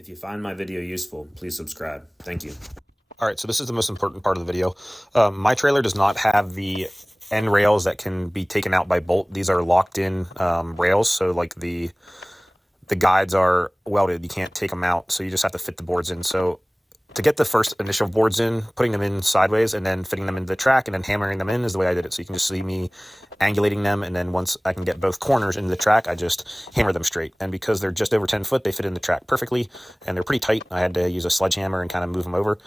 If you find my video useful, please subscribe. Thank you. All right, so this is the most important part of the video. My trailer does not have the end rails that can be taken out by bolt. These are locked in rails, so like the guides are welded. You can't take them out, so you just have to fit the boards in. So to get the first initial boards in, putting them in sideways and then fitting them into the track and then hammering them in is the way I did it. So you can just see me angulating them, and then once I can get both corners into the track, I just hammer them straight. And because they're just over 10 foot, they fit in the track perfectly, and they're pretty tight. I had to use a sledgehammer and kind of move them over.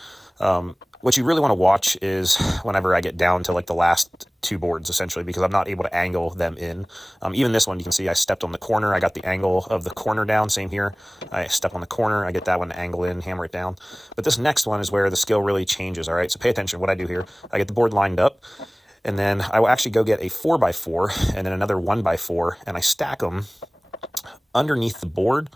What you really want to watch is whenever I get down to like the last two boards, essentially, because I'm not able to angle them in. Even this one, you can see I stepped on the corner. I got the angle of the corner down. Same here. I step on the corner. I get that one to angle in, hammer it down. But this next one is where the skill really changes. All right, so pay attention. What I do here, I get the board lined up, and then I will actually go get a 4x4 and then another 1x4, and I stack them underneath the board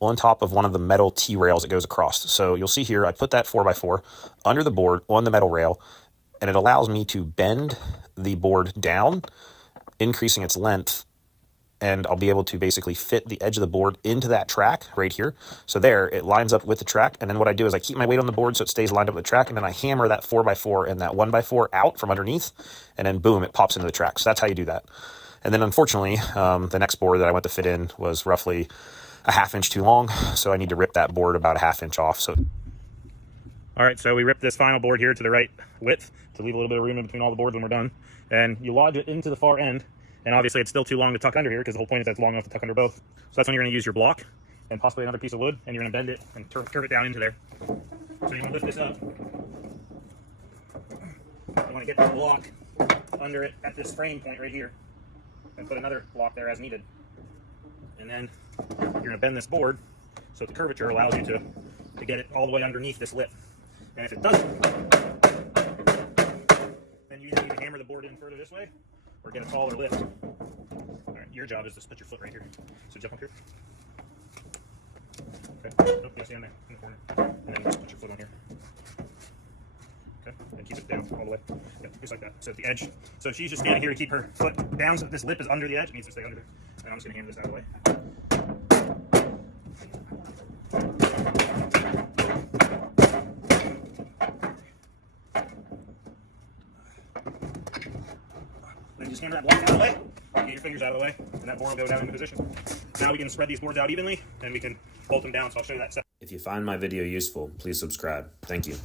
on top of one of the metal T-rails that goes across. So you'll see here, I put that 4x4 under the board on the metal rail, and it allows me to bend the board down, increasing its length, and I'll be able to basically fit the edge of the board into that track right here. So there, it lines up with the track, and then what I do is I keep my weight on the board so it stays lined up with the track, and then I hammer that 4x4 and that 1x4 out from underneath, and then boom, it pops into the track. So that's how you do that. And then unfortunately, the next board that I went to fit in was roughly a ½ inch too long, so I need to rip that board about a ½ inch off. So, all right, so we ripped this final board here to the right width to leave a little bit of room in between all the boards when we're done. And you lodge it into the far end, and obviously it's still too long to tuck under here because the whole point is that it's long enough to tuck under both. So that's when you're going to use your block and possibly another piece of wood, and you're going to bend it and curve it down into there. So you want to lift this up. You want to get this block under it at this frame point right here, and put another block there as needed. And then you're going to bend this board so the curvature allows you to get it all the way underneath this lip. And if it doesn't, then you either need to hammer the board in further this way or get a taller lift. All right, your job is to put your foot right here. So jump up here. Okay, nope, yeah, stand there in the corner. And then put your foot on here. Okay, and keep it down all the way. Yeah, just like that. So at the edge. So she's just standing here to keep her foot down so this lip is under the edge. It needs to stay under there. And I'm just going to hammer this out of the way. Then just hammer that block out of the way. Get your fingers out of the way, and that board will go down into position. Now we can spread these boards out evenly, and we can bolt them down. So I'll show you that. If you find my video useful, please subscribe. Thank you.